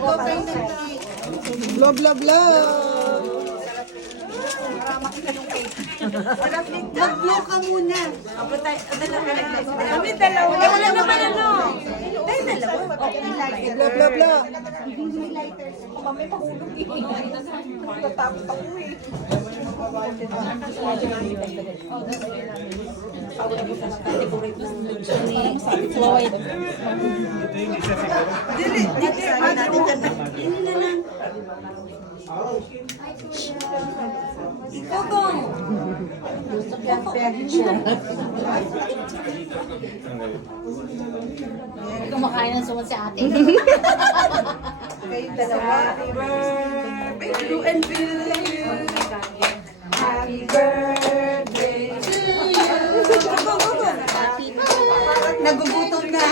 Blow, blow, blow. Mag-blow ka muna. Kami dalawa. Wala naman ano. Tayo dalawa. Blow, blow, blow. Kami mahulog eh. Tatapos ako eh. Dili. Sabi natin dyan. Dili na lang. Ikaw bang? Kumakain ng suman si ate. Kayo dalawa. Happy birthday to and to you. Happy birthday to you. Nagugutom na.